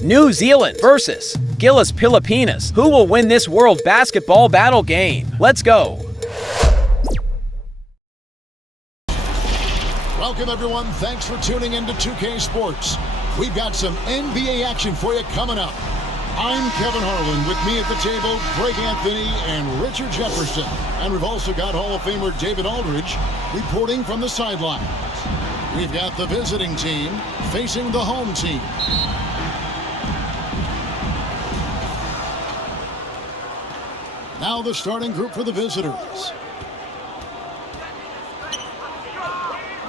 New Zealand versus GILAS Pilipinas. Who will win this World Basketball Battle game? Let's go. Welcome, everyone. Thanks for tuning in to 2K Sports. We've got some NBA action for you coming up. I'm Kevin Harlan. With me at the table, Greg Anthony and Richard Jefferson. And we've also got Hall of Famer David Aldridge reporting from the sidelines. We've got the visiting team facing the home team. Now the starting group for the visitors.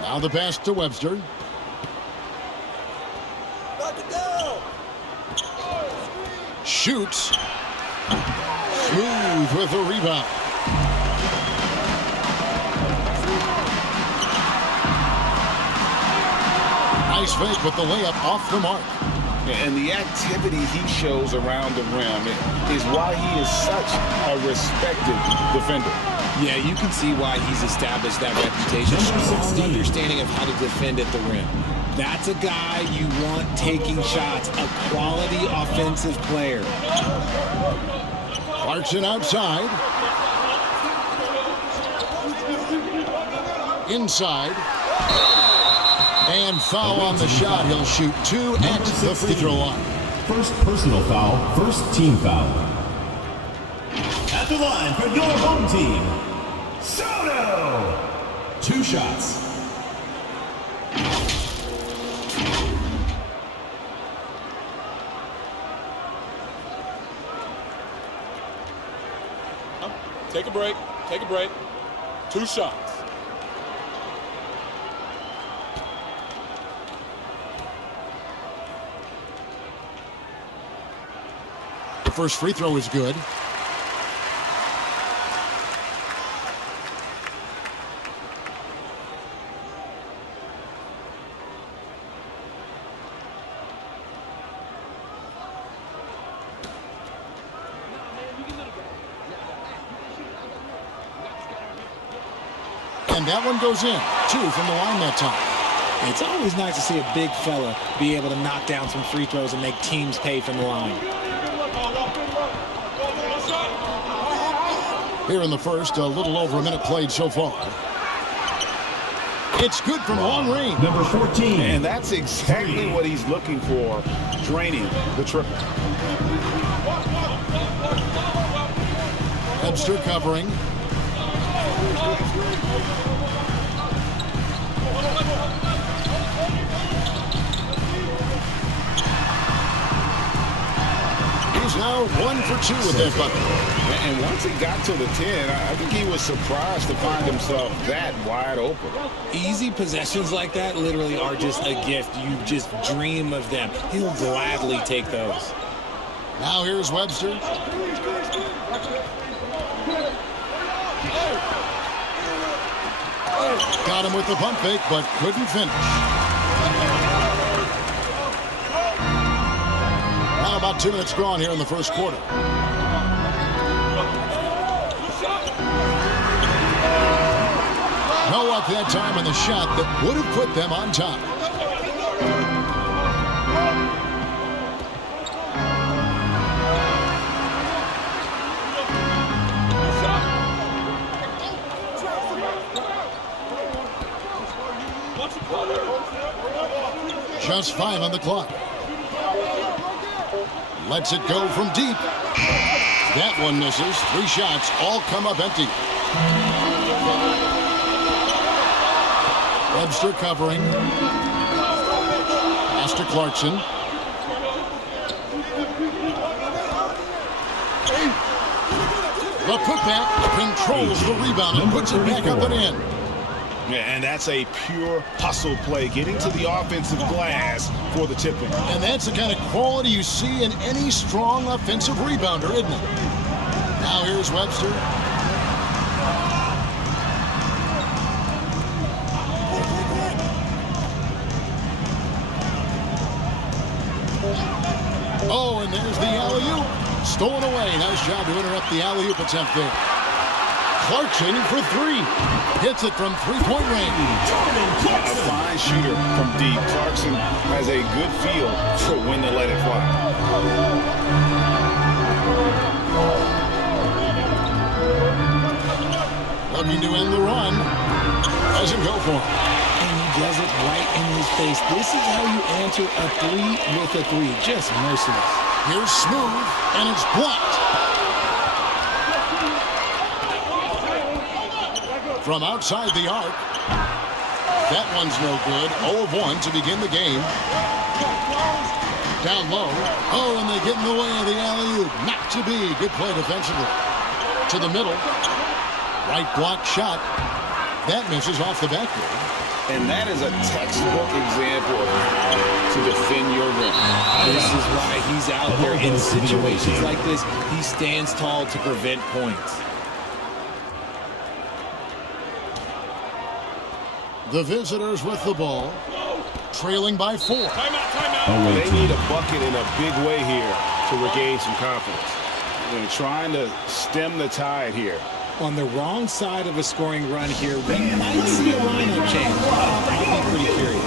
Now the pass to Webster. Shoots. Smooth with the rebound. Nice fake with the layup off the mark. And the activity he shows around the rim is why he is such a respected defender. Yeah, you can see why he's established that reputation. Strong understanding of how to defend at the rim. That's a guy you want taking shots, a quality offensive player. Clarkson outside. Inside. And foul on the shot. He'll shoot 2 at the free throw line. First personal foul, first team foul. At the line for your home team, Sotto. 2 shots. Take a break. Take a break. 2 shots. The first free throw is good. And that one goes in. 2 from the line that time. It's always nice to see a big fella be able to knock down some free throws and make teams pay from the line. Here in the first, a little over a minute played so far. It's good from long range. Number 14. And that's exactly what he's looking for, draining the triple. Webster covering. He's now 1 for 2 with that bucket. And once he got to the 10, I think he was surprised to find himself that wide open. Easy possessions like that literally are just a gift. You just dream of them. He'll gladly take those. Now here's Webster. Got him with the pump fake, but couldn't finish. Now about 2 minutes gone here in the first quarter. No luck that time on the shot that would have put them on top. Just 5 on the clock. Lets it go from deep. That one misses. 3 shots all come up empty. Webster covering. Pass to Clarkson. The putback controls the rebound and puts it back up and in. Yeah, and that's a pure hustle play, getting to the offensive glass for the tip-in. And that's the kind of quality you see in any strong offensive rebounder, isn't it? Now here's Webster. Oh, and there's the alley-oop. Stolen away. Nice job to interrupt the alley-oop attempt there. Clarkson for three. Hits it from three-point range. A fine shooter from deep. Clarkson has a good feel for when to let it fly. Looking to end the run. Doesn't go for it. And he does it right in his face. This is how you answer a three with a three. Just merciless. Here's Smooth, and it's blocked. From outside the arc. That one's no good. 0 of 1 to begin the game. Down low. Oh, and they get in the way of the alley-oop. Not to be. Good play defensively. To the middle. Right block shot. That misses off the backboard. And that is a textbook example of how to defend your rim. This is why he's out there in situations like this. He stands tall to prevent points. The visitors with the ball, trailing by 4. Timeout. They need a bucket in a big way here to regain some confidence. They're trying to stem the tide here. On the wrong side of a scoring run here, we might see a lineup change. I'll be pretty curious.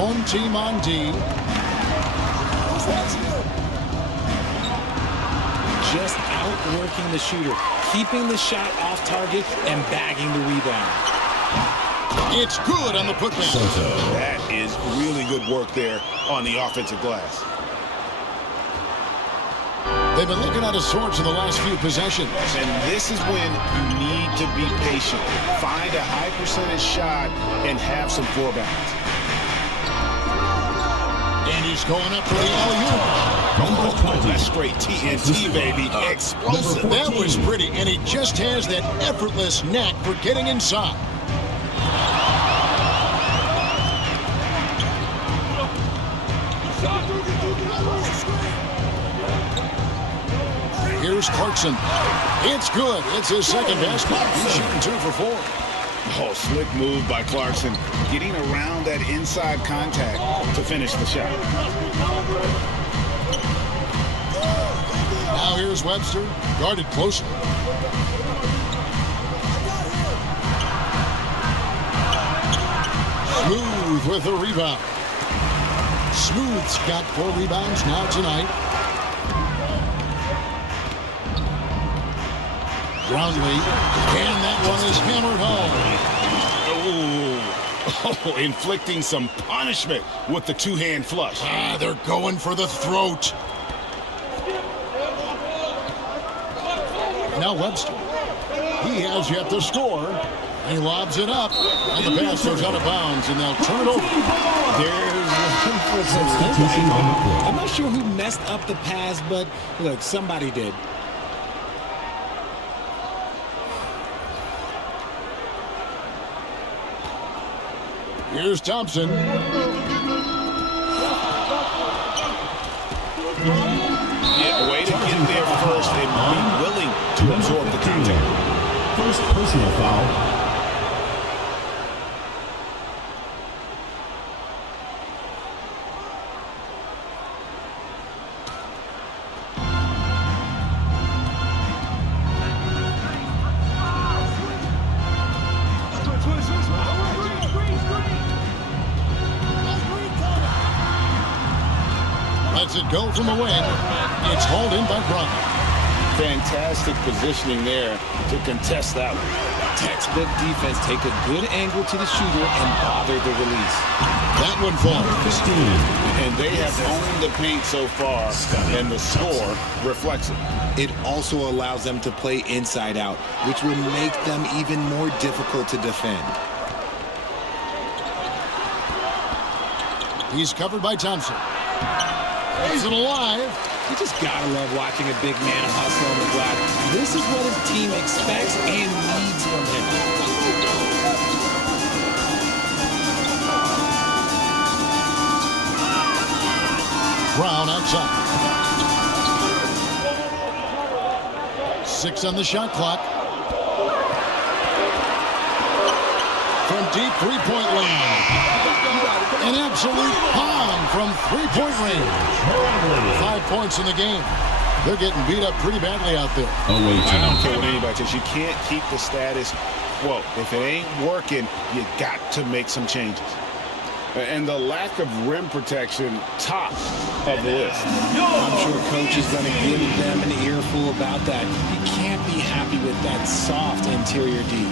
Home team on D. Just outworking the shooter, keeping the shot off target and bagging the rebound. It's good on the putback. That is really good work there on the offensive glass. They've been looking out of sorts in the last few possessions. And this is when you need to be patient. Find a high percentage shot and have some floor balance. And he's going up for the alley-oop. Oh, that's straight TNT, baby. Explosive. That was pretty, and he just has that effortless knack for getting inside. Here's Clarkson. It's good. It's his second basket. He's shooting 2 for 4. Oh, slick move by Clarkson. Getting around that inside contact to finish the shot. Now here's Webster. Guarded closely. Smooth with the rebound. Smooth's got 4 rebounds now tonight. Brownlee, and that one is hammered home. Oh, inflicting some punishment with the two-hand flush. They're going for the throat. Now Webster. He has yet to score. He lobs it up, and the pass goes out of bounds, and they'll turn it over. There's one for the I'm not sure who messed up the pass, but look, somebody did. Here's Thompson. Yeah, way to get there first and be willing to absorb the contact. First personal foul. Lets it go from the wing. It's hauled in by Brown. Fantastic positioning there to contest that one. Textbook defense. Take a good angle to the shooter and bother the release. That one falls. And they have owned the paint so far, and the score reflects it. It also allows them to play inside out, which will make them even more difficult to defend. He's covered by Thompson. Is it alive? You just gotta love watching a big man hustle on the glass. This is what his team expects and needs from him. Brown outside. 6 on the shot clock. From deep three-point land. An absolute bomb from three-point range. 5 points in the game. They're getting beat up pretty badly out there. I don't care what anybody says. You can't keep the status quo. If it ain't working, you got to make some changes. And the lack of rim protection, top of the list. I'm sure coach is going to give them an earful about that. You can't be happy with that soft interior D.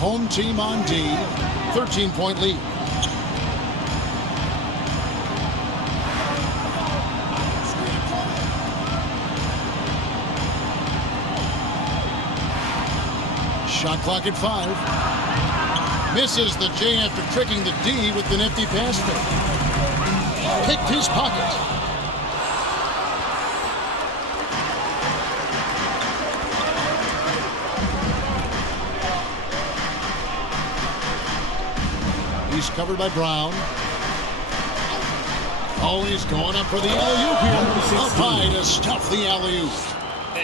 Home team on D, 13-point lead. Shot clock at 5. Misses the J after tricking the D with the nifty pass fake. Picked his pocket. He's covered by Brown. Oh, he's going up for the alley-oop here. Up high to stuff the alley-oop.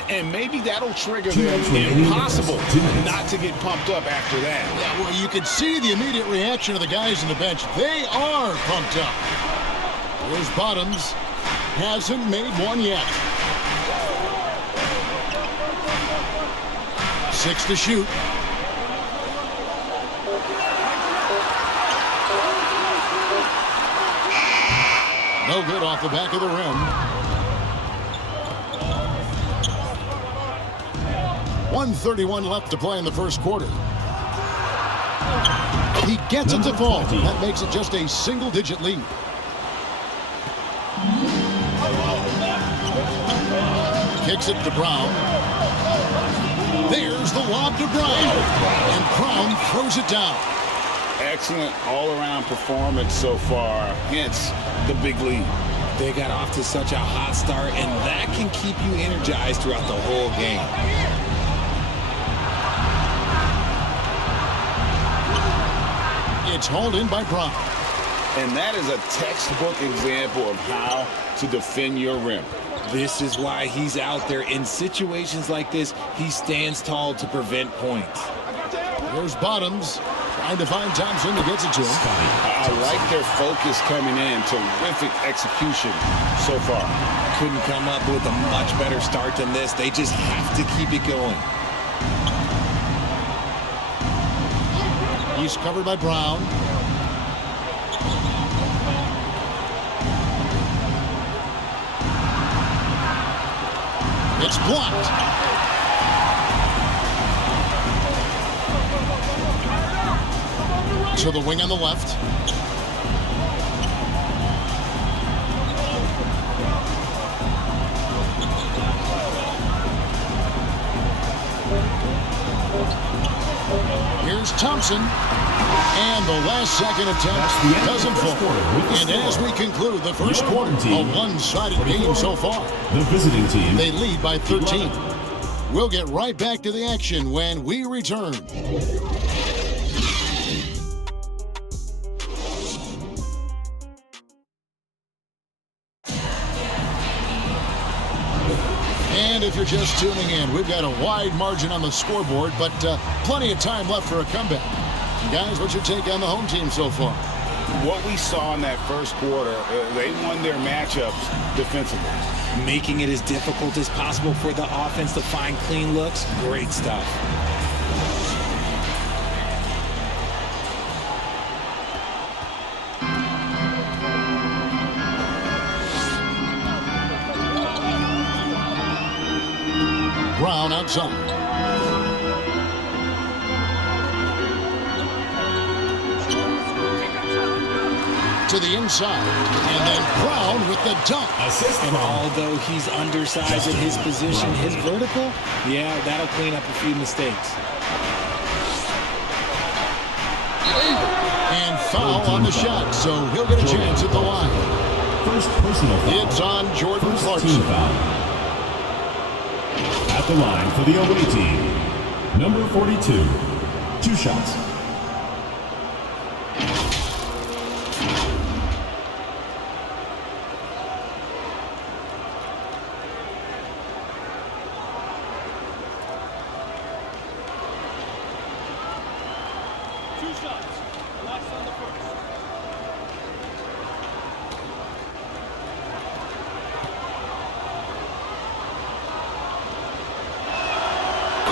And maybe that'll trigger them. Impossible not to get pumped up after that. Yeah, well, you can see the immediate reaction of the guys on the bench. They are pumped up. There's Bottoms. Hasn't made one yet. 6 to shoot. No good off the back of the rim. 1:31 left to play in the first quarter. He gets it to fall. That makes it just a single-digit lead. Kicks it to Brown. There's the lob to Brown. And Brown throws it down. Excellent all-around performance so far, hence the big lead. They got off to such a hot start, and that can keep you energized throughout the whole game. It's hauled in by Brown. And that is a textbook example of how to defend your rim. This is why he's out there. In situations like this, he stands tall to prevent points. There's Bottoms. Trying to find Thompson who gets it to him. I like their focus coming in. Terrific execution so far. Couldn't come up with a much better start than this. They just have to keep it going. He's covered by Brown. It's blocked. To the wing on the left. Here's Thompson. And the last second attempt doesn't fall. And as we conclude the first quarter, a one-sided game so far. The visiting team. They lead by 13. We'll get right back to the action when we return. And if you're just tuning in, we've got a wide margin on the scoreboard, but plenty of time left for a comeback. Guys, what's your take on the home team so far? What we saw in that first quarter, they won their matchups defensively. Making it as difficult as possible for the offense to find clean looks. Great stuff. Brown outside. To the inside, and then Brown with the dunk. And although he's undersized at his position, his vertical, yeah, that'll clean up a few mistakes. And foul on the shot, so he'll get a chance at the line. First personal foul. It's on Jordan First Clarkson. team foul. At the line for the away team, number 42. 2 shots.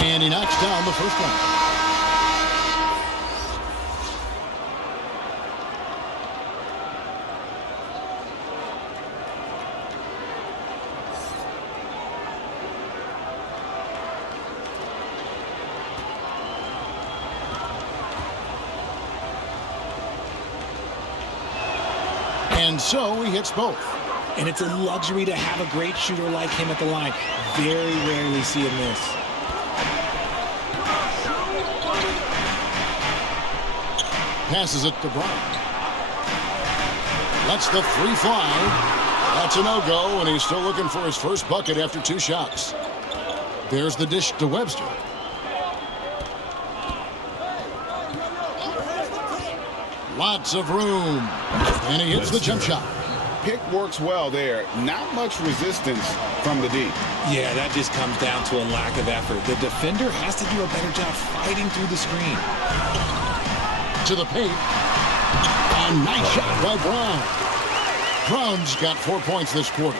And he knocks down the first one. And so he hits both. And it's a luxury to have a great shooter like him at the line. Very rarely see him miss. Passes it to Brown. Lets the three fly. That's a no-go, and he's still looking for his first bucket after 2 shots. There's the dish to Webster. Lots of room. And he hits the jump shot. Pick works well there. Not much resistance from the D. Yeah, that just comes down to a lack of effort. The defender has to do a better job fighting through the screen. To the paint. And nice shot by Brown. Brown's got 4 points this quarter.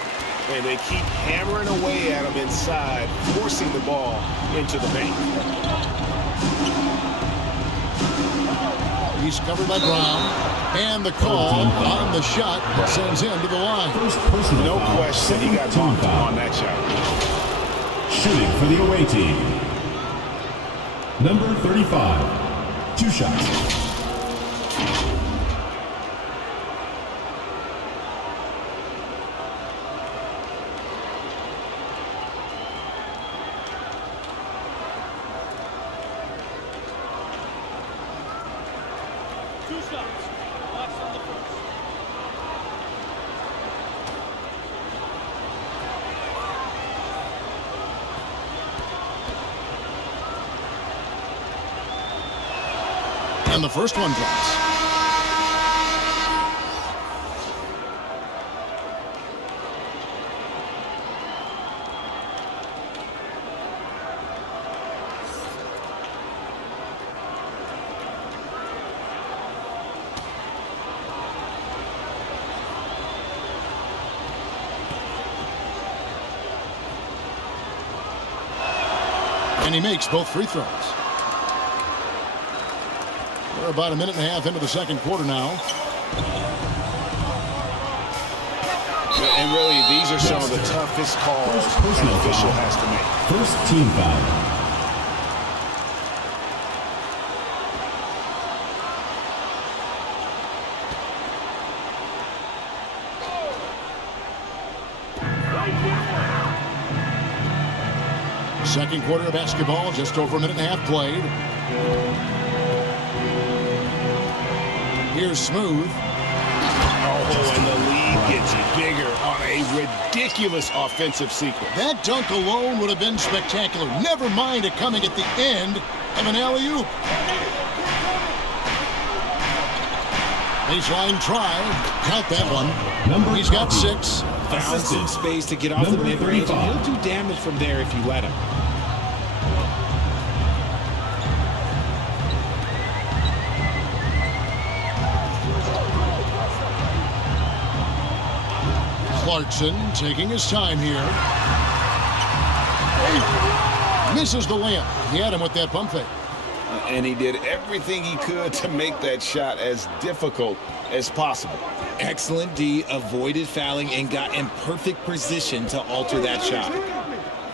And they keep hammering away at him inside, forcing the ball into the paint. He's covered by Brown. And the call on the shot sends him to the line. First personal No foul. question he got bumped on that shot. Shooting for the away team, number 35. 2 shots. And the first one drops. And he makes both free throws. We're about a minute and a half into the second quarter now. And really, these are some of the toughest calls an official has to make. First team foul. Second quarter of basketball, just over a minute and a half played. Here's Smooth. Oh, and the lead gets bigger on a ridiculous offensive sequence. That dunk alone would have been spectacular. Never mind it coming at the end of an alley-oop. Baseline try. Count that one. He's got 6. Found some space to get off the mid-range, and he'll do damage from there if you let him. Clarkson taking his time here. Misses the layup. He had him with that pump fake. And he did everything he could to make that shot as difficult as possible. Excellent D, avoided fouling and got in perfect position to alter that shot.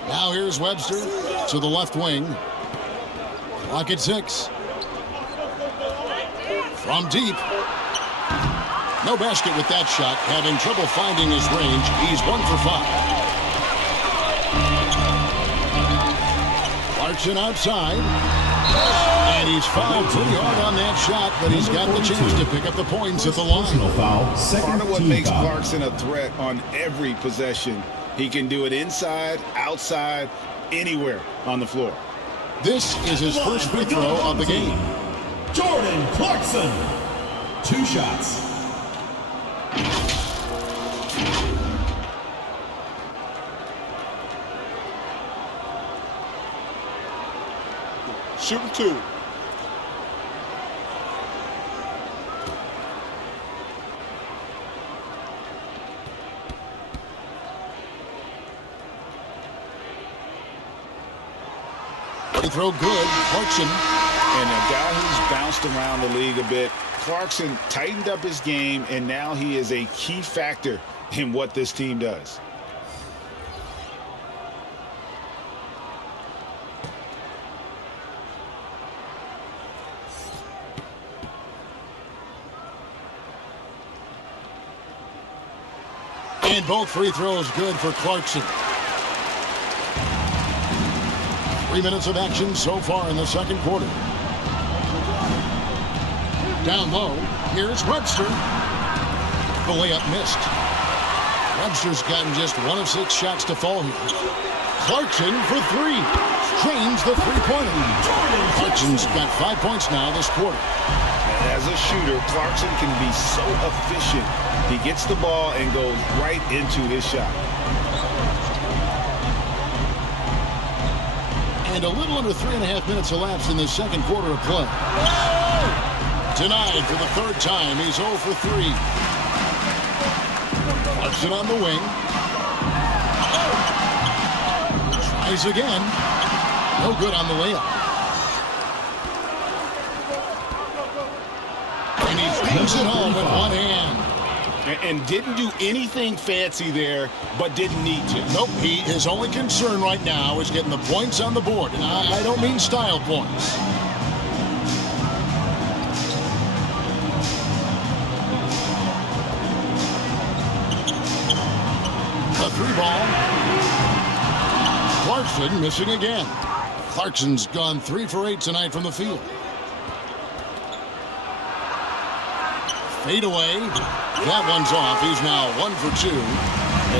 Now here's Webster to the left wing. Clock at 6. From deep. No basket with that shot. Having trouble finding his range. He's 1 for 5. Clarkson outside. And he's fouled pretty hard on that shot, but he's got the chance to pick up the points at the line. Part of what makes Clarkson a threat on every possession, he can do it inside, outside, anywhere on the floor. This is his first free throw of the game. Jordan Clarkson. 2 shots. Shooting 2. Free throw good. Clarkson. And a guy who's bounced around the league a bit, Clarkson tightened up his game, and now he is a key factor in what this team does. And both free throws good for Clarkson. 3 minutes of action so far in the second quarter. Down low, here's Webster. The layup missed. Webster's gotten just 1 of 6 shots to fall here. Clarkson for 3. Drains the three-pointer. Clarkson's got 5 points now this quarter. As a shooter, Clarkson can be so efficient. He gets the ball and goes right into his shot. And a little under 3.5 minutes elapsed in the second quarter of play. Denied for the 3rd time. He's 0 for 3. Clarkson on the wing. Tries again. No good on the layup. And he bangs it home with one hand. And didn't do anything fancy there, but didn't need to. Nope, his only concern right now is getting the points on the board. And I don't mean style points. A 3-ball. Clarkson missing again. Clarkson's gone 3 for 8 tonight from the field. Fade away. That one's off. He's now 1 for 2.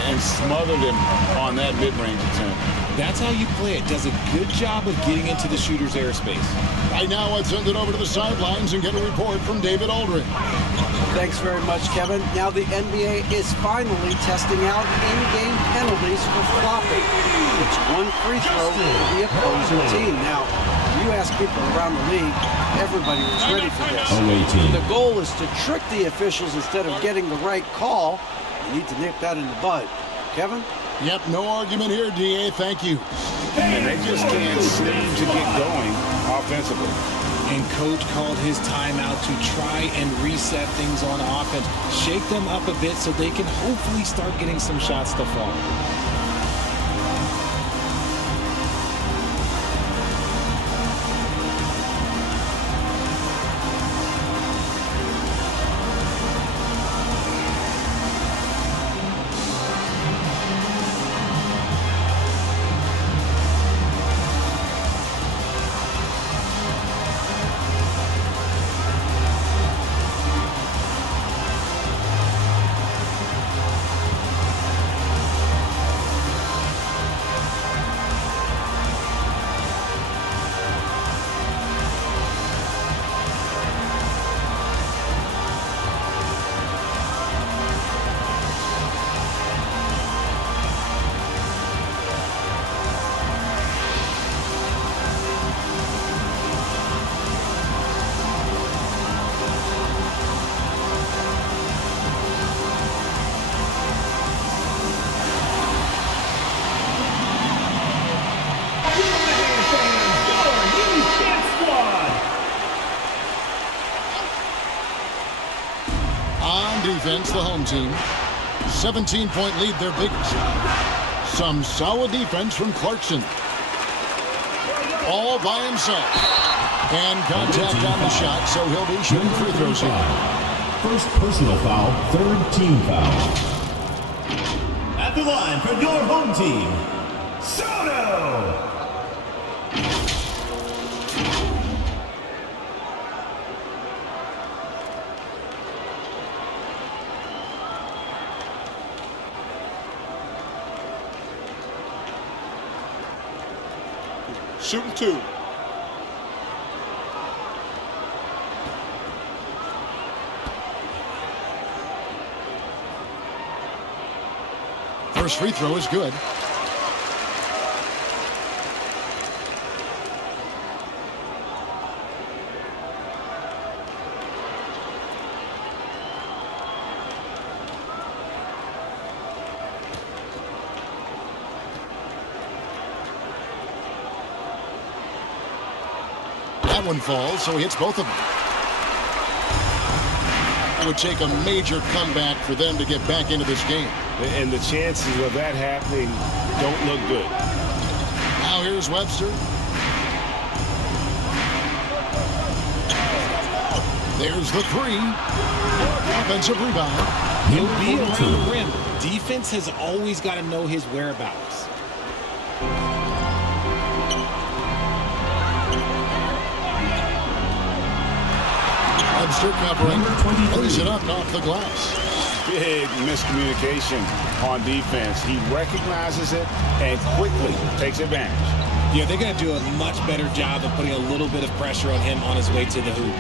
And smothered him on that mid-range attempt. That's how you play it. Does a good job of getting into the shooter's airspace. Right now, let's send it over to the sidelines and get a report from David Aldridge. Thanks very much, Kevin. Now the NBA is finally testing out in-game penalties for flopping. It's 1 free throw for the opposing team. Now, you ask people around the league, everybody was ready for this. The goal is to trick the officials instead of getting the right call. You need to nip that in the bud. Kevin? Yep, no argument here, DA. Thank you. And they just can't seem to get going offensively. And coach called his timeout to try and reset things on offense. Shake them up a bit so they can hopefully start getting some shots to fall. Defense, the home team. 17-point lead, their biggest. Some solid defense from Clarkson. All by himself. And contact on the shot, so he'll be shooting free throws here. First personal foul, third team foul. At the line for your home team, Sotto! Shooting 2. First free throw is good. That one falls, so he hits both of them. It would take a major comeback for them to get back into this game. And the chances of that happening don't look good. Now here's Webster. There's the three. Offensive rebound. He'll be around the rim. Defense has always got to know his whereabouts. Webster covering. Plays it up off the glass. Big miscommunication on defense. He recognizes it and quickly takes advantage. Yeah, they're going to do a much better job of putting a little bit of pressure on him on his way to the hoop.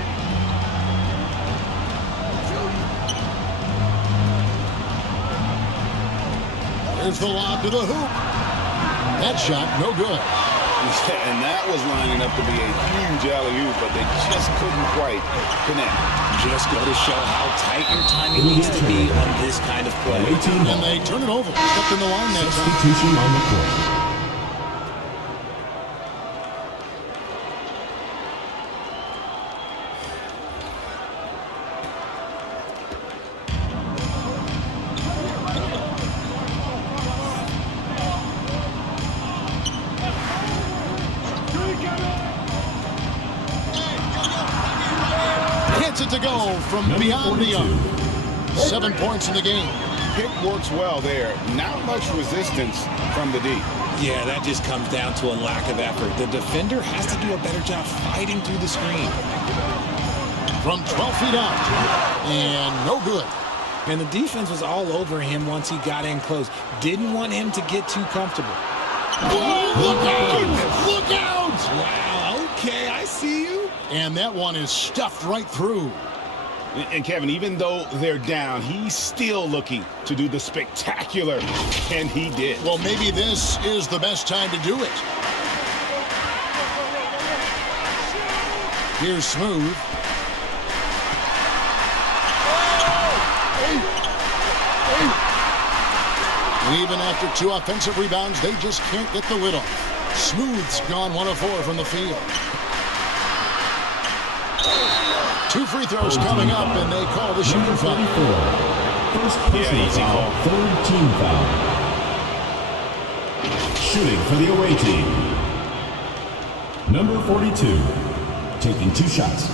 There's the lob to the hoop. That shot, no good. And that was lining up to be a huge alley-oop, but they just couldn't quite connect. Just go to show how tight your timing needs to be on this kind of play. And they turn it over. Stepped in the line that time. Substitution on the court. It to go from beyond the arc. 7 points in the game. Pick works well there. Not much resistance from the D. Yeah, that just comes down to a lack of effort. The defender has to do a better job fighting through the screen. From 12 feet out. And no good. And the defense was all over him once he got in close. Didn't want him to get too comfortable. Whoa, look out! Look out! Wow, okay, I see you. And that one is stuffed right through. And Kevin, even though they're down, he's still looking to do the spectacular, and he did. Well, maybe this is the best time to do it. Here's Smooth. Even after 2 offensive rebounds, they just can't get the lid off. Smooth's gone 1 of 4 from the field. 2 free throws coming up, and they call the shooting foul. First personal foul, 3rd team foul. Shooting for the away team. Number 42, taking 2 shots.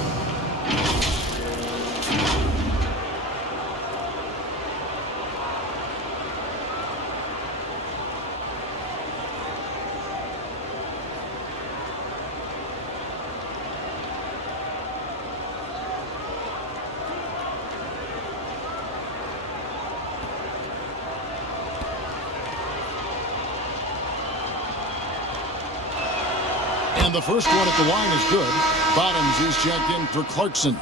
And the first one at the line is good. Bottoms is checked in for Clarkson.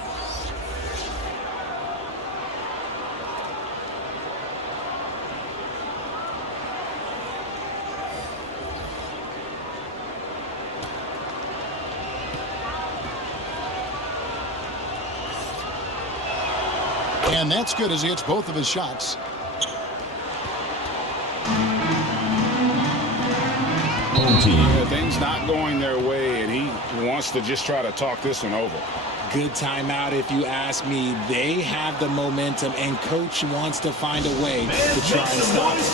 And that's good as he hits both of his shots. Yeah, things not going their way, and he wants to just try to talk this one over. Good timeout if you ask me. They have the momentum, and coach wants to find a way to try and stop it.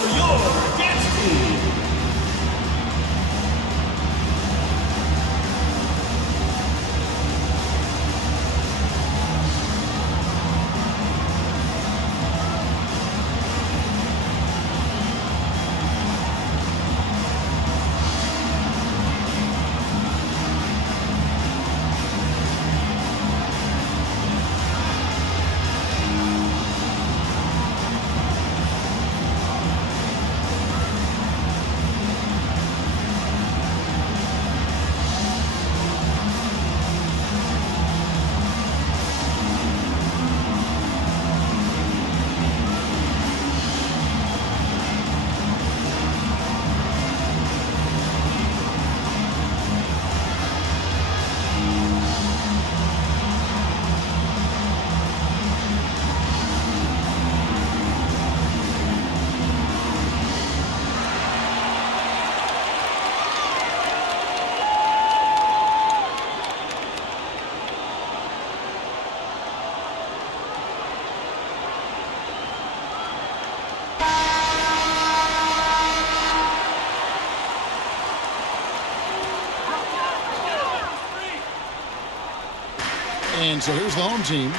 And so here's the home team.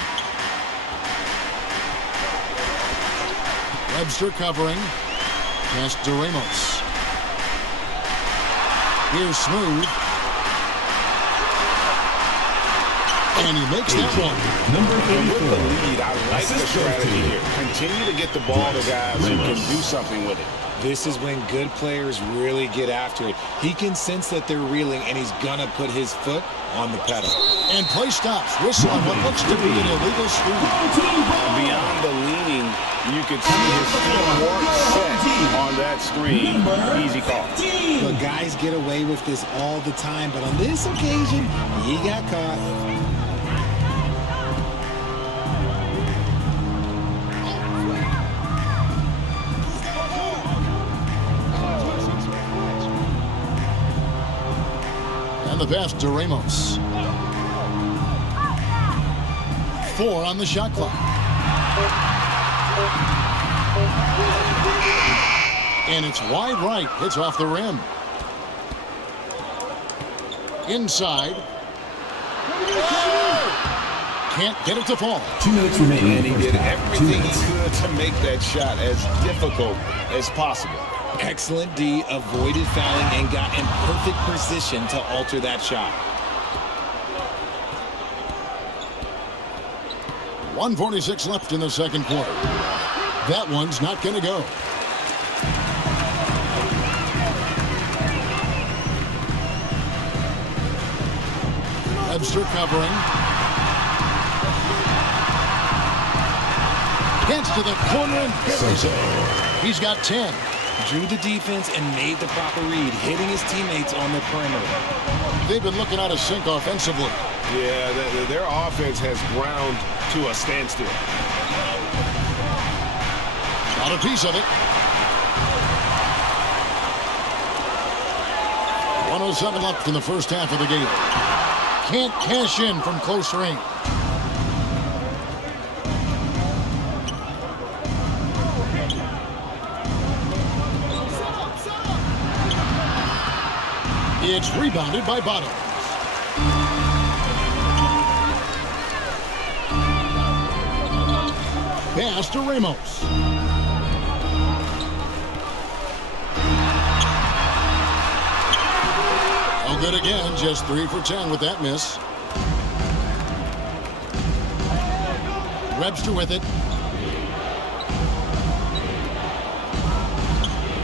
Webster covering. Pass to Ramos. Here's Smooth. And he makes that one. Number With 34. the lead, I like the strategy here. Continue to get the ball to guys who can do something with it. This is when good players really get after it. He can sense that they're reeling, and he's going to put his foot on the pedal. And play stops. Whistle on what looks to be an illegal screen. Beyond the leaning, you could see his feet weren't set on that screen. Easy call. The guys get away with this all the time, but on this occasion, he got caught. The pass to Ramos. 4 on the shot clock. And it's wide right. It's off the rim. Inside. Can't get it to fall. 2 minutes remaining. And he did everything he could to make that shot as difficult as possible. Excellent D, avoided fouling, and got in perfect position to alter that shot. 1:46 left in the second quarter. That one's not going to go. Webster covering. Gets to the corner and buries it. He's got 10. Drew the defense and made the proper read, hitting his teammates on the perimeter. They've been looking out of sync offensively. Yeah, their offense has ground to a standstill. Got a piece of it. 1:07 left in the first half of the game. Can't cash in from close range. It's rebounded by Bottom. Pass to Ramos. No good again, just 3 for 10 with that miss. Webster with it.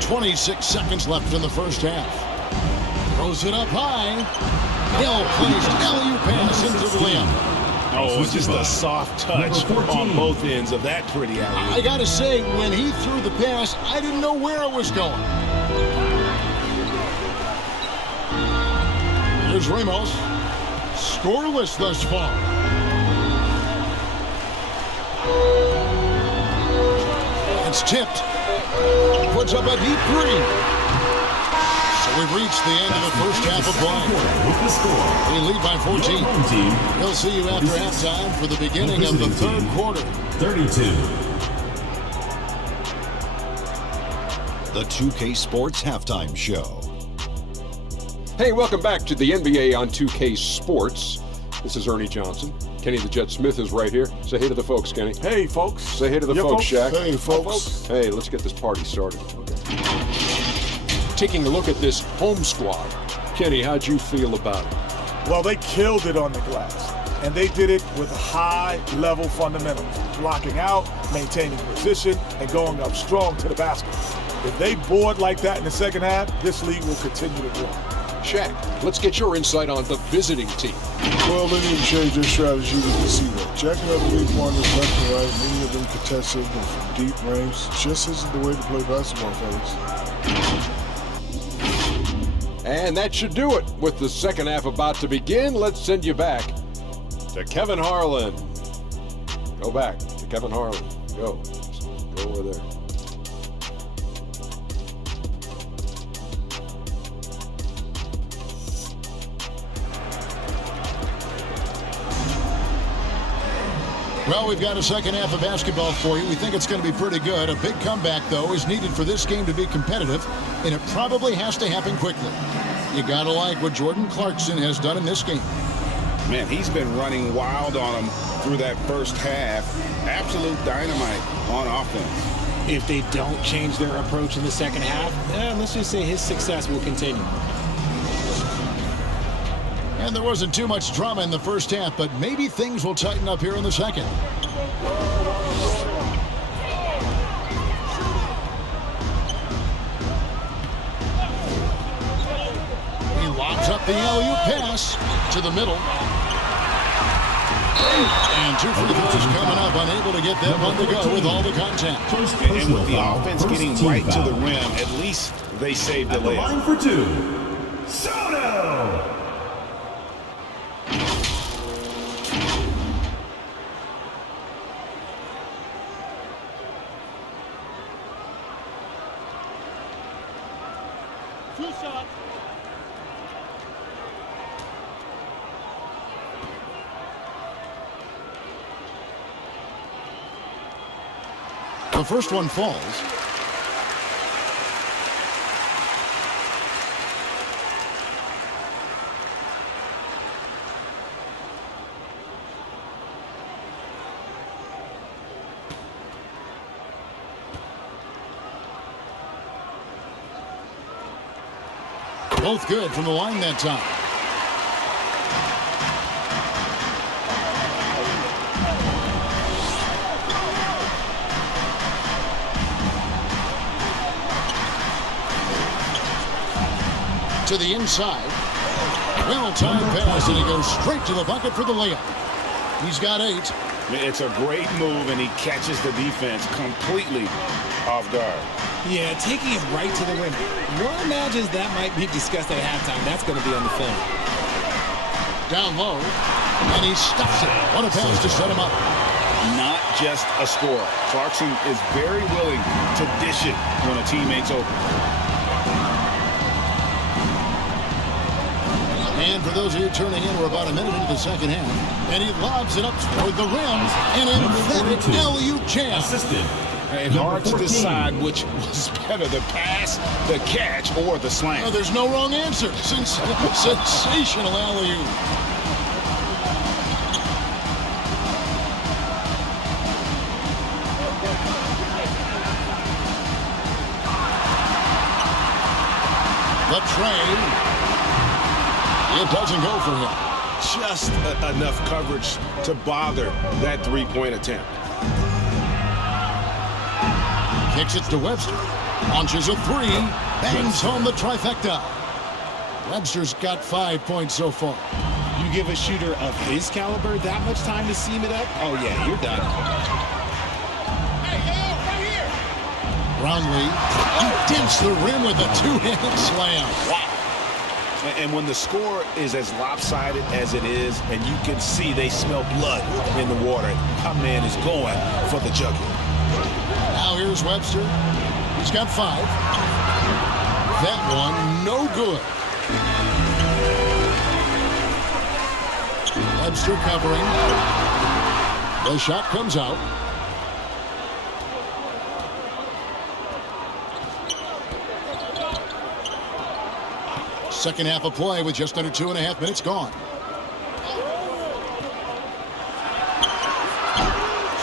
26 seconds left in the first half. Throws it up high. Ill-placed alley-oop pass into the layup. Oh, it's just a soft touch on both ends of that pretty alley-oop. I gotta say, when he threw the pass, I didn't know where it was going. Here's Ramos. Scoreless thus far. It's tipped. Puts up a deep three. So we've reached the end of the first half of play. They lead by 14. We'll see you after halftime for the beginning of the third quarter. 32. The 2K Sports Halftime Show. Hey, welcome back to the NBA on 2K Sports. This is Ernie Johnson. Kenny the Jet Smith is right here. Say hey to the folks, Kenny. Hey, folks. Say hey to the folks, Shaq. Hey, folks. Hey, let's get this party started. Okay. Taking a look at this home squad. Kenny, how'd you feel about it? Well, they killed it on the glass, and they did it with high-level fundamentals, blocking out, maintaining position, and going up strong to the basket. If they board like that in the second half, this league will continue to grow. Shaq, let's get your insight on the visiting team. Well, they need to change their strategy. We can see that. Jacking up three-pointers left and right, many of them contested and from deep range. Just isn't the way to play basketball, fellas. And that should do it. With the second half about to begin, let's send you back to Kevin Harlan. Go back to Kevin Harlan. Go over there. Well, we've got a second half of basketball for you. We think it's going to be pretty good. A big comeback, though, is needed for this game to be competitive, and it probably has to happen quickly. You got to like what Jordan Clarkson has done in this game. Man, he's been running wild on him through that first half. Absolute dynamite on offense. If they don't change their approach in the second half, let's just say his success will continue. And there wasn't too much drama in the first half, but maybe things will tighten up here in the second. He lobs up the alley-oop pass to the middle. And 2 free throws coming up, unable to get that one to go with all the contact. And with the offense getting right to the rim, at least they saved the layup. Line for 2, Sotto. The first one falls. Both good from the line that time. To the inside. Well-timed pass, and he goes straight to the bucket for the layup. He's got 8. It's a great move, and he catches the defense completely off guard. Yeah, taking it right to the rim. One imagines that might be discussed at halftime. That's going to be on the film. Down low, and he stuffs it. What a pass to set him up. Not just a scorer. Clarkson is very willing to dish it when a teammate's open. And for those of you turning in, we're about a minute into the second half. And he lobs it up toward the rim. And emphatic alley-oop jam. Assisted. And hard to decide which was better, the pass, the catch, or the slam. Oh, there's no wrong answer. Sensational alley-oop. The tray. It doesn't go for him. Just enough coverage to bother that three-point attempt. Kicks it to Webster. Launches a three. Bangs home the trifecta. Webster's got 5 points so far. You give a shooter of his caliber that much time to seam it up? Oh, yeah, you're done. Brownlee, he dinks the rim with a two-handed slam. Wow. And when the score is as lopsided as it is, and you can see they smell blood in the water, my man is going for the jugular. Now here's Webster. He's got 5. That one, no good. Webster covering. The shot comes out. Second half of play with just under 2.5 minutes gone.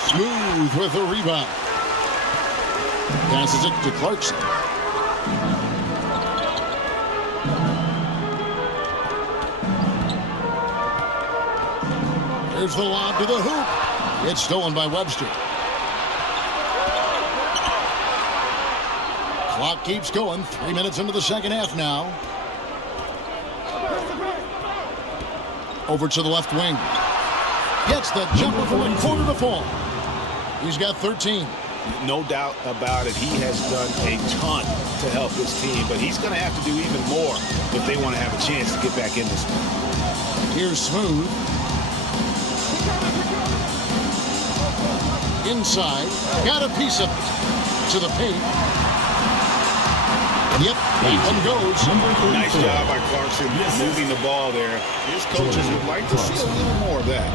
Smooth with the rebound. Passes it to Clarkson. There's the lob to the hoop. It's stolen by Webster. Clock keeps going. 3 minutes into the second half now. Over to the left wing. Gets the jumper from the corner to fall. He's got 13. No doubt about it. He has done a ton to help his team, but he's going to have to do even more if they want to have a chance to get back in this one. Here's Smooth. Inside. Got a piece of it. To the paint. Yep, that one goes. Nice job by Clarkson moving the ball there. His coaches would like to see a little more of that.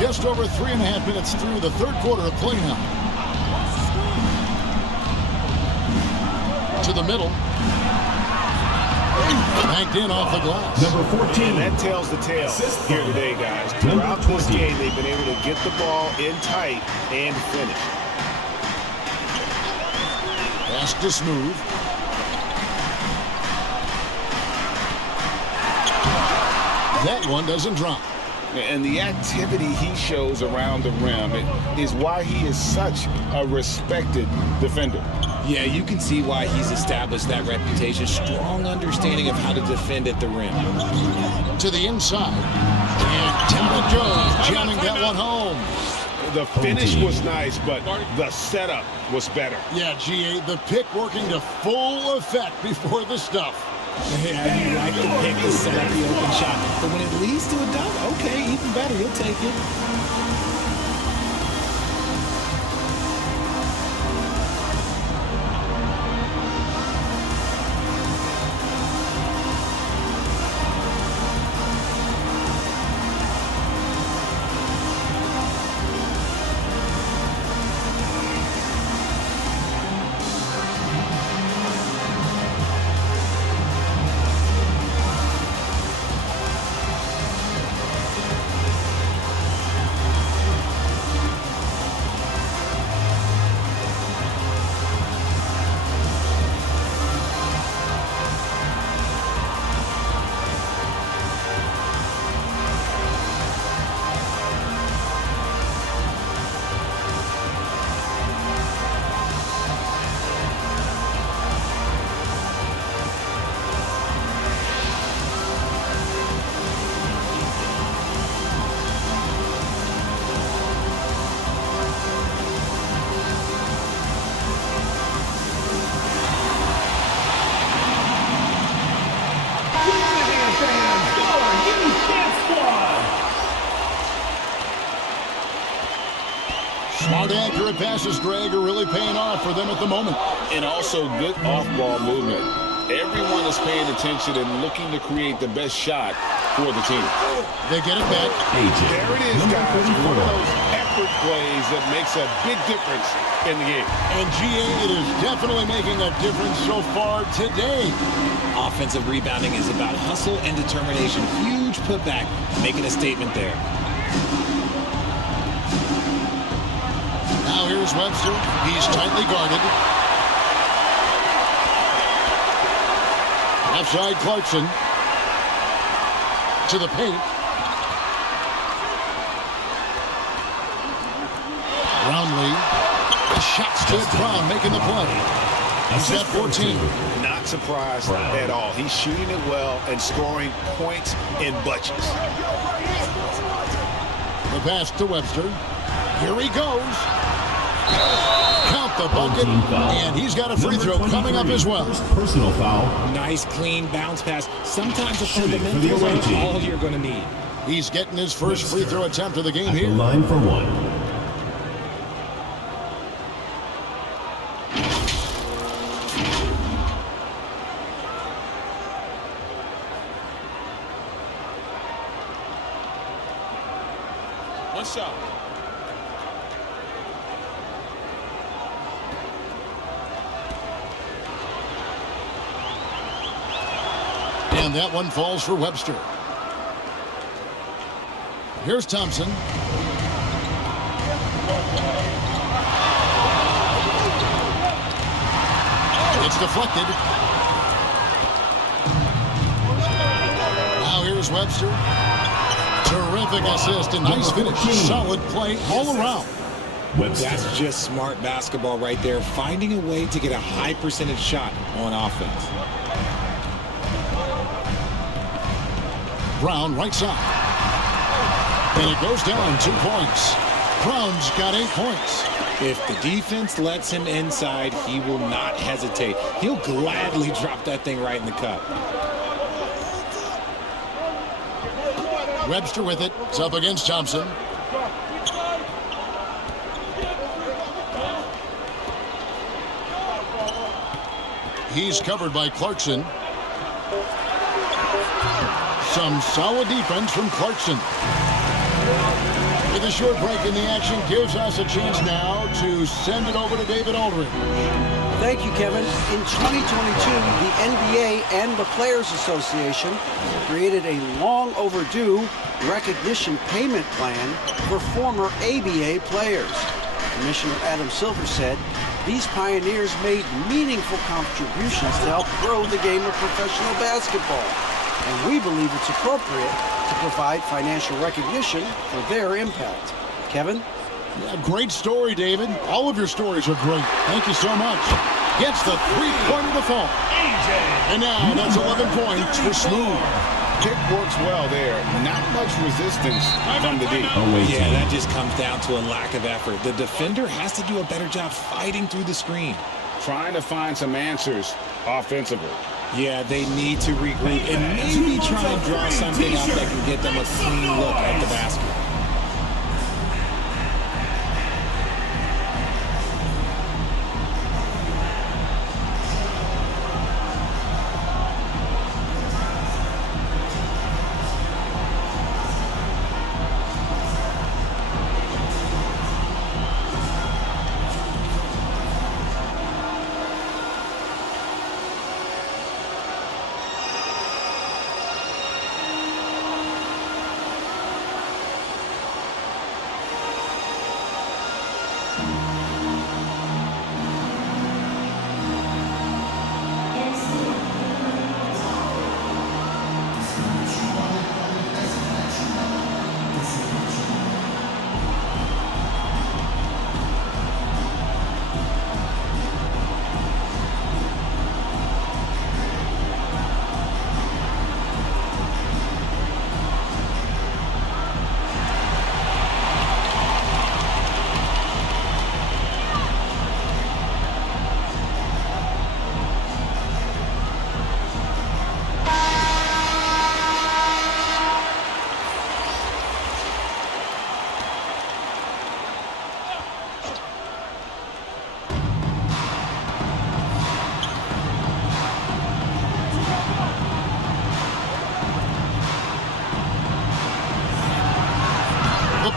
Just over 3.5 minutes through the third quarter of play now. To the middle. Banked in off the glass. Number 14. And that tells the tale here today, guys. Throughout this game, they've been able to get the ball in tight and finish. Pass to Smooth. That one doesn't drop. And the activity he shows around the rim is why he is such a respected defender. Yeah, you can see why he's established that reputation. Strong understanding of how to defend at the rim. To the inside. And down it goes, jamming that one home. The finish was nice, but the setup was better. Yeah, GA, the pick working to full effect before the stuff. Yeah, you like the pick to set up the open shot. But when it leads to a dunk, okay, even better, you'll take it. Smart, accurate passes, Greg, are really paying off for them at the moment. And also good off-ball movement. Everyone is paying attention and looking to create the best shot for the team. They get it back. There it is, guys. One of those effort plays that makes a big difference in the game. And GA, it is definitely making a difference so far today. Offensive rebounding is about hustle and determination. Huge putback, making a statement there. Now here's Webster. He's tightly guarded. Left side, Clarkson. To the paint. Brownlee. The shot stood. Brown making the play. He's at 14. Not surprised at all. He's shooting it well and scoring points in bunches. The pass to Webster. Here he goes. Count the bucket. And he's got a free throw coming up as well. Personal foul. Nice, clean bounce pass. Sometimes the fundamentals are all you're going to need. He's getting his first free throw attempt of the game here. Line for one. One shot. And that one falls for Webster. Here's Thompson. It's deflected. Now here's Webster. Terrific assist and nice finish. Solid play all around. That's just smart basketball right there. Finding a way to get a high percentage shot on offense. Brown right side. And it goes down 2 points. Brown's got 8 points. If the defense lets him inside, he will not hesitate. He'll gladly drop that thing right in the cup. Webster with it. It's up against Thompson. He's covered by Clarkson. Some solid defense from Clarkson. With a short break in the action gives us a chance now to send it over to David Aldridge. Thank you, Kevin. In 2022, the NBA and the Players Association created a long overdue recognition payment plan for former ABA players. Commissioner Adam Silver said these pioneers made meaningful contributions to help grow the game of professional basketball. And we believe it's appropriate to provide financial recognition for their impact. Kevin? Yeah, great story, David. All of your stories are great. Thank you so much. Gets the three-pointer to fall. And now that's 11 points for Smooth. Pick works well there. Not much resistance from the D. Yeah, that just comes down to a lack of effort. The defender has to do a better job fighting through the screen. Trying to find some answers offensively. Yeah, they need to regroup and maybe try and draw something up that can get them a clean look at the basket.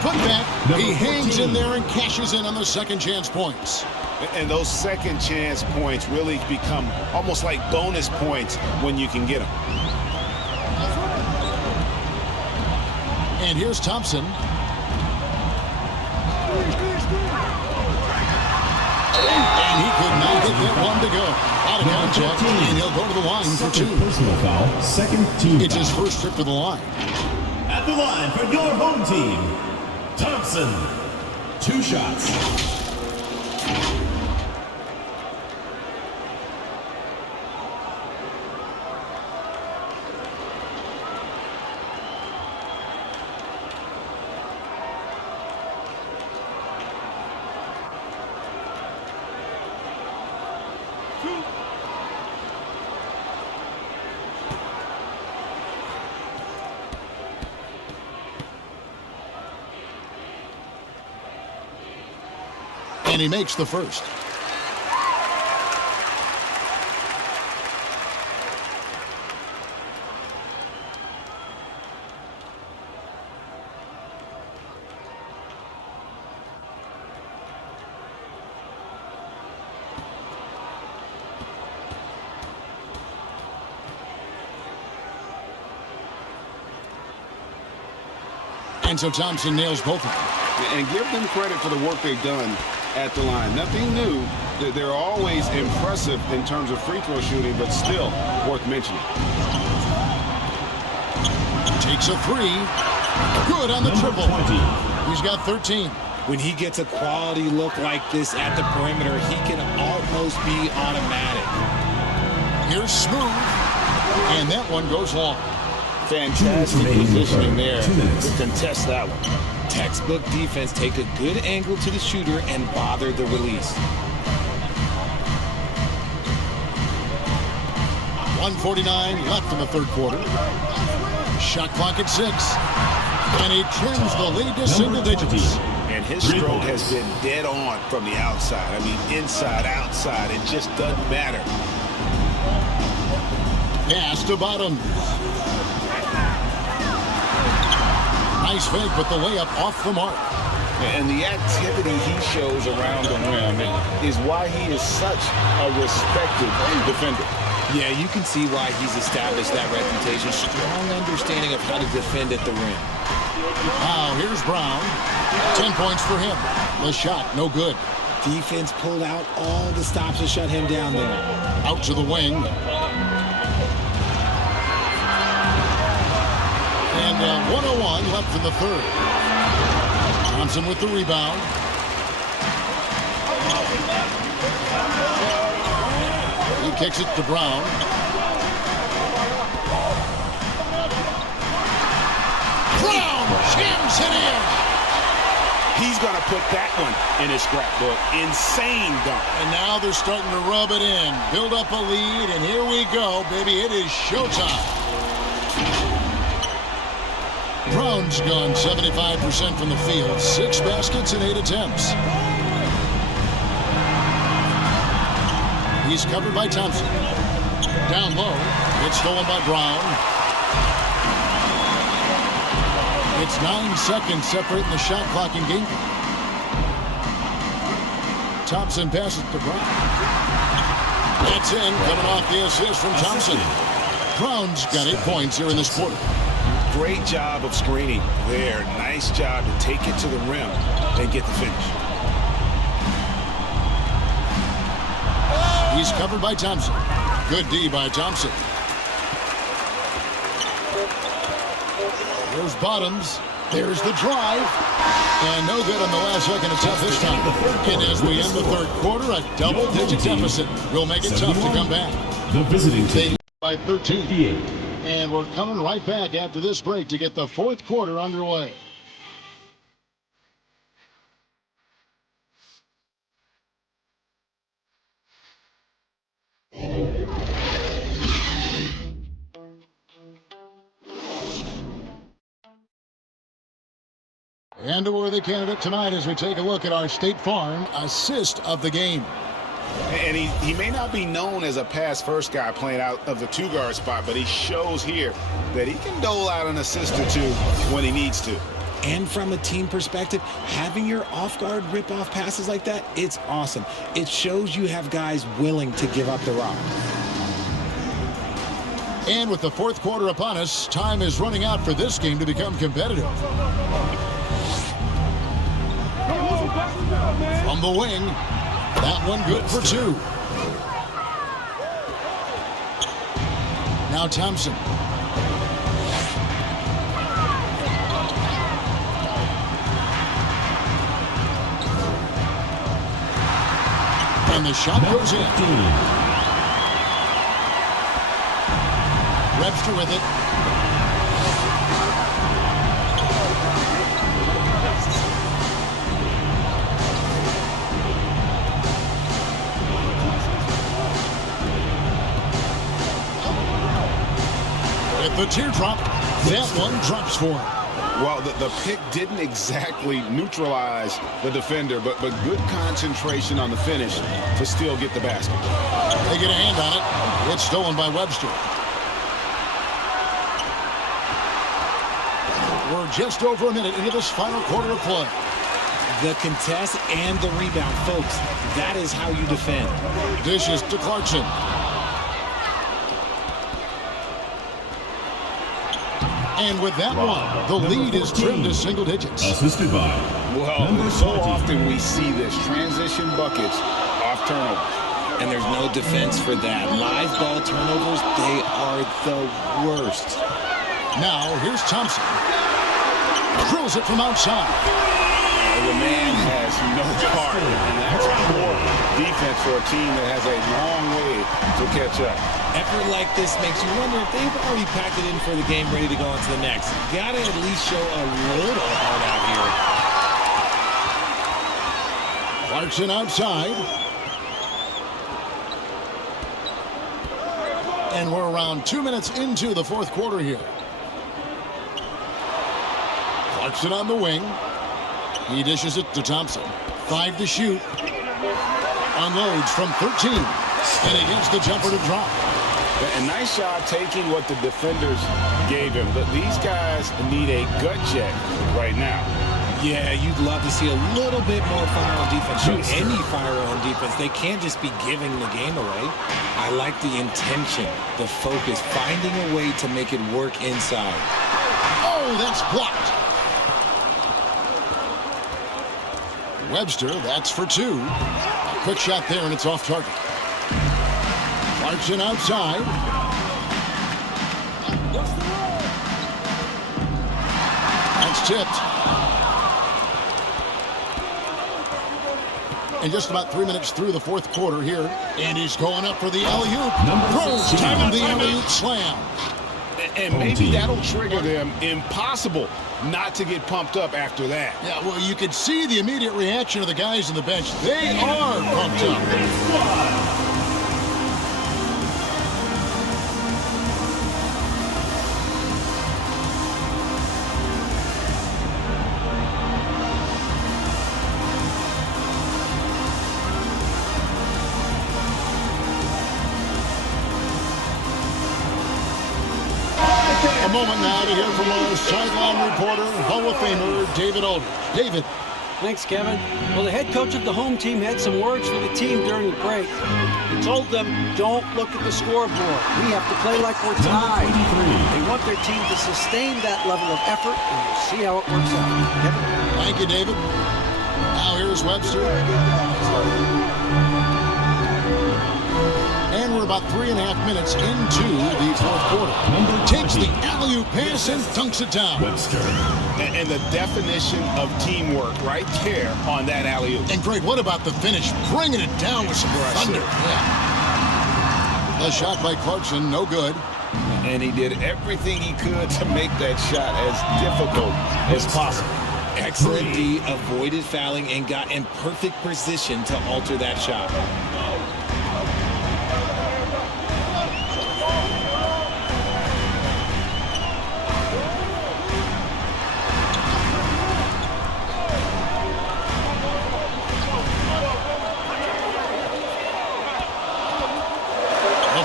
Putback. He hangs in there and cashes in on the second chance points. And those second chance points really become almost like bonus points when you can get them. And here's Thompson. And he could not get that one to go. Out of contact, and he'll go to the line for 2. Personal foul, second team It's foul. his first trip to the line. At the line for your home team, Thompson. 2 shots. And he makes the first. And so Thompson nails both of them. And give them credit for the work they've done at the line. Nothing new. They're always impressive in terms of free throw shooting, but still worth mentioning. Takes a 3. Good on the triple. 20. He's got 13. When he gets a quality look like this at the perimeter, he can almost be automatic. Here's Smooth. And that one goes long. Fantastic positioning there to contest that one. Textbook defense, take a good angle to the shooter and bother the release. 1:49 left in the third quarter. Shot clock at 6. And he trims the lead to single digits. And his stroke has been dead on from the outside. I mean, inside, outside, it just doesn't matter. Pass to Bottoms. Nice fake, but the layup off the mark. And the activity he shows around the rim is why he is such a respected defender. Yeah, you can see why he's established that reputation. Strong understanding of how to defend at the rim. Now, here's Brown. 10 points for him. The shot, no good. Defense pulled out all the stops to shut him down there. Out to the wing. And 1:01 left in the third. Thompson with the rebound. He kicks it to Brown. Brown jams it in. He's going to put that one in his scrapbook. Insane dunk. And now they're starting to rub it in. Build up a lead, and here we go, baby. It is showtime. Brown's gone 75% from the field. 6 baskets and 8 attempts. He's covered by Thompson. Down low. It's stolen by Brown. It's 9 seconds separating the shot clock and game. Thompson passes to Brown. That's in, coming off the assist from Thompson. Brown's got 8 points here in this quarter. Great job of screening there. Nice job to take it to the rim and get the finish. He's covered by Thompson. Good D by Thompson. There's Bottoms. There's the drive. And no good on the last second attempt this time. And as we end the third quarter, a double-digit deficit will make it tough to come back. The visiting They team lead by 13. And we're coming right back after this break to get the fourth quarter underway. And a worthy candidate tonight as we take a look at our State Farm assist of the game. And he may not be known as a pass-first guy playing out of the two-guard spot, but he shows here that he can dole out an assist or two when he needs to. And from a team perspective, having your off-guard rip-off passes like that, it's awesome. It shows you have guys willing to give up the rock. And with the fourth quarter upon us, time is running out for this game to become competitive. From the wing, that one good for two. Now Thompson. And the shot goes in. Webster with it. With the teardrop, that one drops for him. Well, the pick didn't exactly neutralize the defender, but good concentration on the finish to still get the basket. They get a hand on it. It's stolen by Webster. We're just over a minute into this final quarter of play. The contest and the rebound, folks. That is how you defend. Dishes to Clarkson. And with that one, the lead is trimmed to single digits. Assisted by well, so often we see this transition buckets off turnovers. And there's no defense for that. Live ball turnovers, they are the worst. Now, here's Thompson. Drills it from outside. The man has no heart, and that's poor defense for a team that has a long way to catch up. Effort like this makes you wonder if they've already packed it in for the game, ready to go on to the next. Gotta at least show a little heart out here. Clarkson outside. And we're around 2 minutes into the fourth quarter here. Clarkson on the wing. He dishes it to Thompson. 5 to shoot. Unloads from 13. And he gets the jumper to drop. A nice shot taking what the defenders gave him. But these guys need a gut check right now. Yeah, you'd love to see a little bit more fire on defense. Show any fire on defense. They can't just be giving the game away. I like the intention, the focus, finding a way to make it work inside. Oh, that's blocked. Webster, that's for two. Quick shot there, and it's off target. Clarkson outside. That's tipped. And just about 3 minutes through the fourth quarter here. And he's going up for the alley-oop. Throws time the alley-oop slam. And maybe that'll trigger them. Impossible not to get pumped up after that. Yeah, well, you can see the immediate reaction of the guys on the bench. They are pumped up. A moment now to hear from our sideline reporter, Hall of Famer David Aldridge. David. Thanks, Kevin. Well, the head coach of the home team had some words for the team during the break. He told them, don't look at the scoreboard. We have to play like we're tied. They want their team to sustain that level of effort, and we'll see how it works out. Kevin? Thank you, David. Now here's Webster. And we're about 3.5 minutes into the fourth quarter. Takes the alley-oop pass and dunks it down. Webster. And the definition of teamwork right there on that alley-oop. And great, what about the finish? Bringing it down with some thunder. Yeah. The shot by Clarkson, no good. And he did everything he could to make that shot as difficult as possible. Excellent D, avoided fouling and got in perfect position to alter that shot.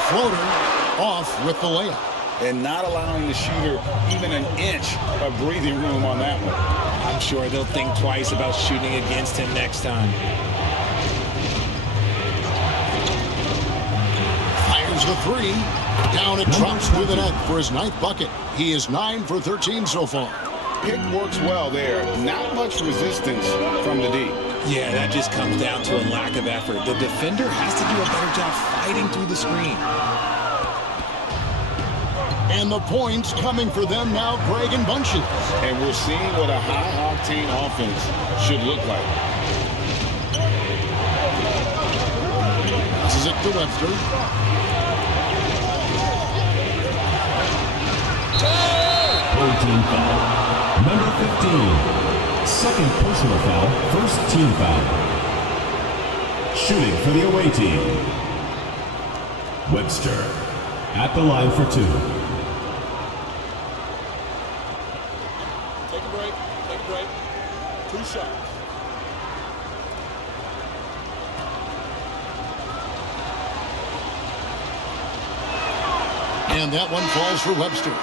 Floater off with the layup. and not allowing the shooter even an inch of breathing room on that one. I'm sure they'll think twice about shooting against him next time. Fires the three. Down it drops through the net for his 9th bucket. He is 9 for 13 so far. Pick works well there. Not much resistance from the D. Yeah, that just comes down to a lack of effort. The defender has to do a better job fighting through the screen. And the points coming for them now, Greg in bunches. And we're seeing what a high-octane offense should look like. Passes it to Webster. 14 foul. Number 15. Second personal foul. First team foul. Shooting for the away team. Webster at the line for 2. Take a break. Take a break. 2 shots. And that one falls for Webster.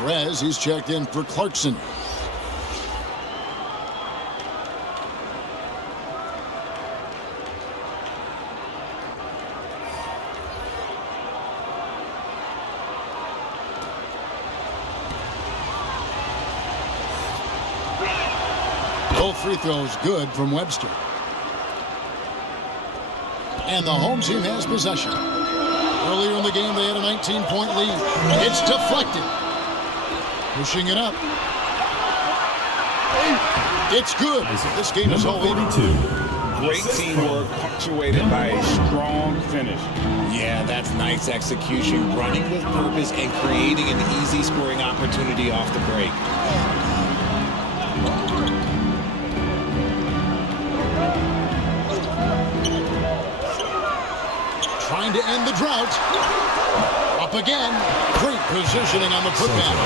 Perez is checked in for Clarkson. Both free throws good from Webster. And the home team has possession. Earlier in the game, they had a 19-point lead. It's deflected. Pushing it up. It's good. This game is all 82. Great teamwork punctuated by a strong finish. Yeah, that's nice execution, running with purpose and creating an easy scoring opportunity off the break. Trying to end the drought. Up again. Great positioning on the putback.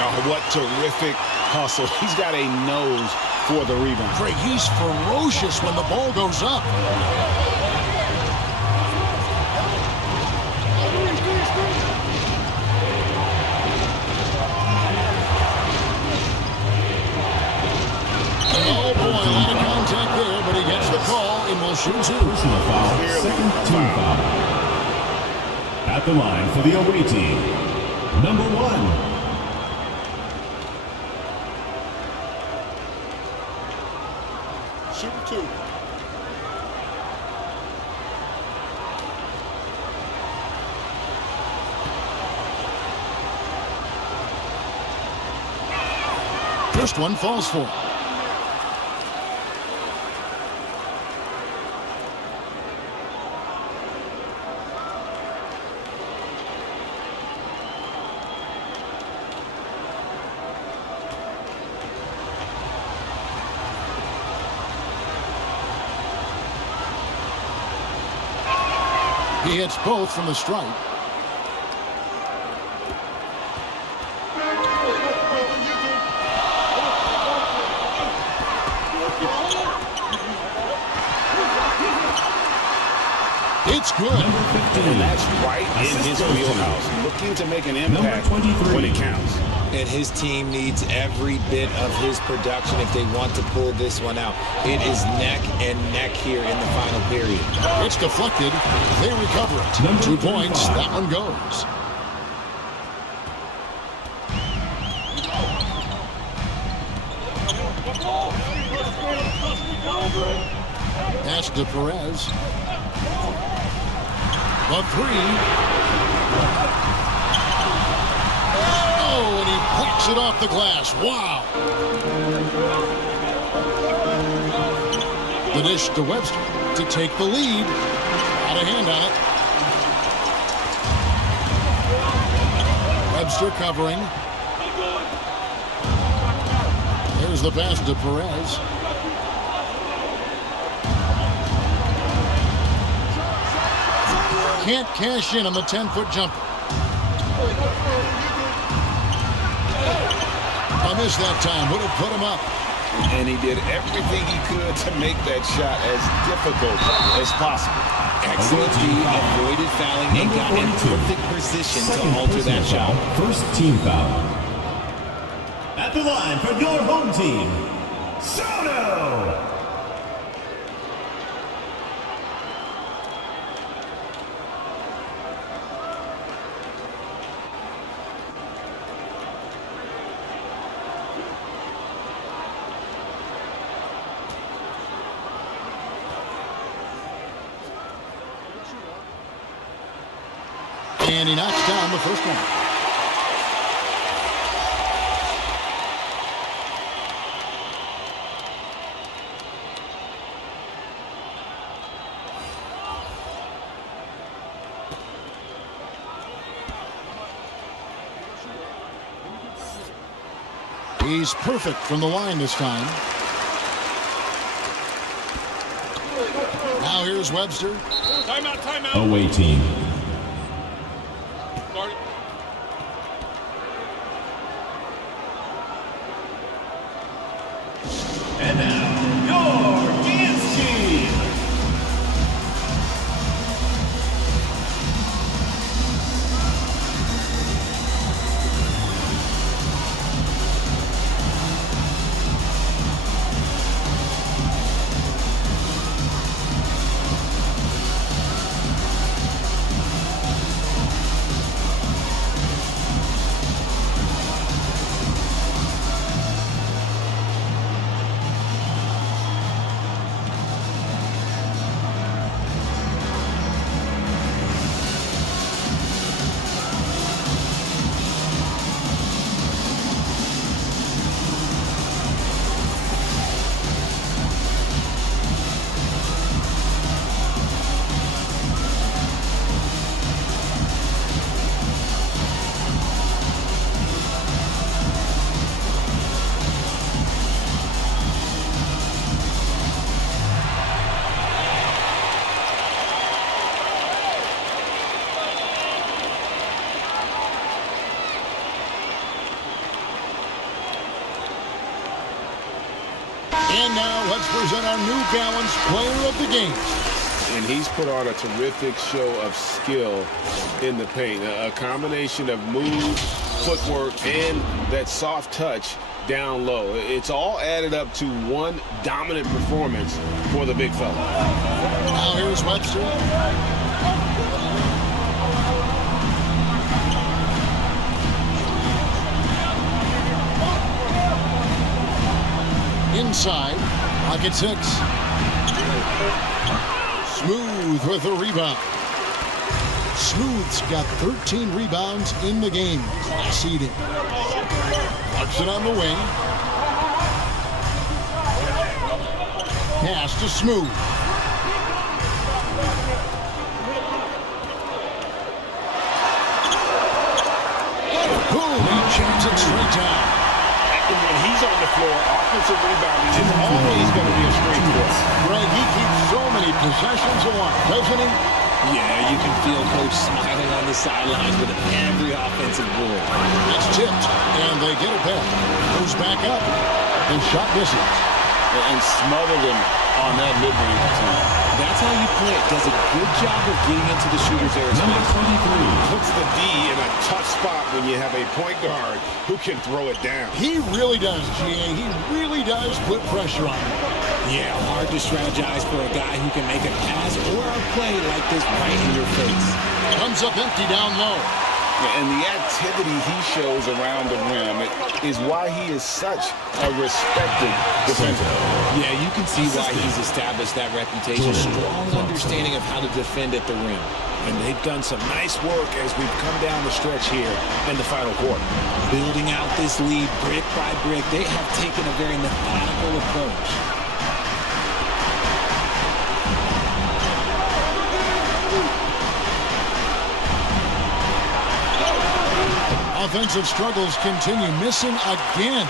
Oh, what terrific hustle. He's got a nose for the rebound. Great. He's ferocious when the ball goes up. Oh, boy, a lot of contact there, but he gets the call and will shoot 2. Personal foul. Second team foul. At the line for the away team. Number 1. Shoot 2. First one falls for him. He hits both from the stripe. It's good. Number 15. And that's right in his wheelhouse. Looking to make an impact when it counts. And his team needs every bit of his production if they want to pull this one out. It is neck and neck here in the final period. It's deflected. They recover it. Number 2 points. That one goes. Pass to Perez. The 3. Oh, and he plucks it off the glass. Wow. The dish to Webster to take the lead. Got a hand on it. Webster covering. There's the pass to Perez. Can't cash in on the 10-foot jumper. I missed that time. Would have put him up. And he did everything he could to make that shot as difficult as possible. Excellent D, avoided fouling, and got in perfect position to Second alter personal that shot. foul, first team foul. At the line for your home team, Sotto. And he knocks down the first one. He's perfect from the line this time. Now here's Webster. Timeout, timeout. Away team. And now, your dance team. And now let's present our New Balance Player of the Game. And he's put on a terrific show of skill in the paint. A combination of moves, footwork, and that soft touch down low. It's all added up to one dominant performance for the big fella. Now here's Webster. Inside, pocket six. Smooth with the rebound. Smooth's got 13 rebounds in the game. Class eating. Clarkson on the wing. Pass to Smooth. Boom! He jams it straight down. And when he's on the floor, offensive rebounding is always going to be a strength for us. Greg, he keeps so many possessions alive, doesn't he? Yeah, you can feel Coach smiling on the sidelines with every offensive board. It's tipped, and they get it back. Goes back up, and shot misses. And smothered him on that mid-range attempt. That's how you play it. Does a good job of getting into the shooter's airspace. Number 23. Puts the D in a tough spot when you have a point guard who can throw it down. He really does, GA. He really does put pressure on him. Yeah, hard to strategize for a guy who can make a pass or a play like this right in your face. Comes up empty down low. And the activity he shows around the rim is why he is such a respected defender. Yeah, you can see why he's established that reputation. Strong understanding of how to defend at the rim. And they've done some nice work as we've come down the stretch here in the final quarter. Building out this lead brick by brick, they have taken a very methodical approach. Offensive struggles continue. Missing again.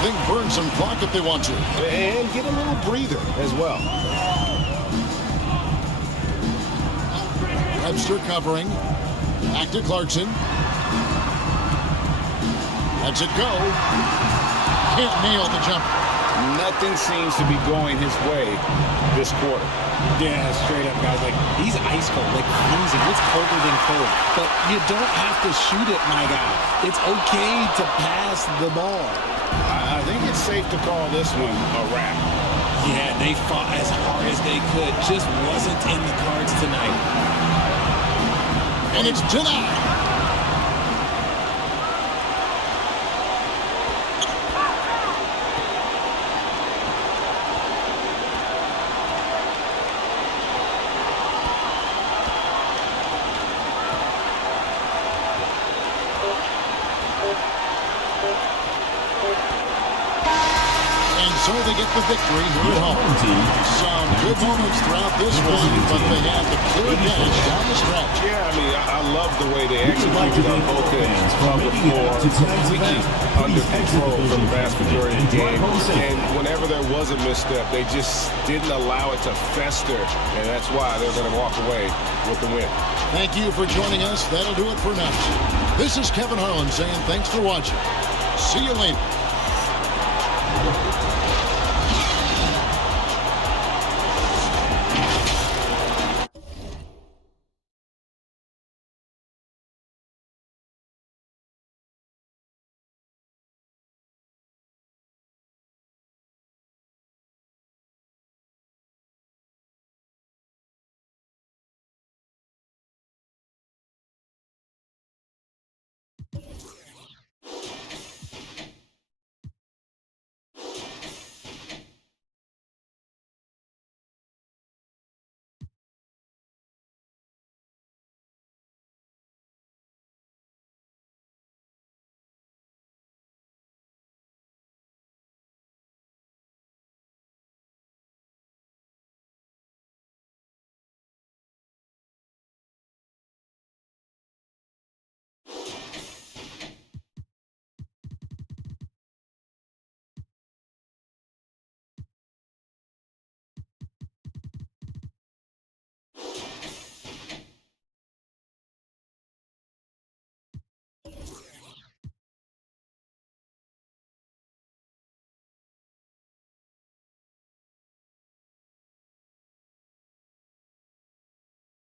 They can burn some clock if they want to. And get a little breather as well. Webster covering. Back to Clarkson. Lets it go. Can't nail the jumper. nothing seems to be going his way this quarter. Yeah, straight up, guys. Like, he's ice cold, like freezing. What's colder than cold? But you don't have to shoot it, my guy. It's okay to pass the ball. I think it's safe to call this one a wrap. Yeah, they fought as hard as they could. Just wasn't in the cards tonight. And it's denied. So they get the victory here at home. Some good moments throughout this one, but they had the clear advantage down the stretch. Yeah, I mean, I love the way they executed on both ends of the floor, completely under control for the vast majority of the game. And whenever there was a misstep, they just didn't allow it to fester, and that's why they're going to walk away with the win. Thank you for joining us. That'll do it for now. This is Kevin Harlan saying thanks for watching. See you later.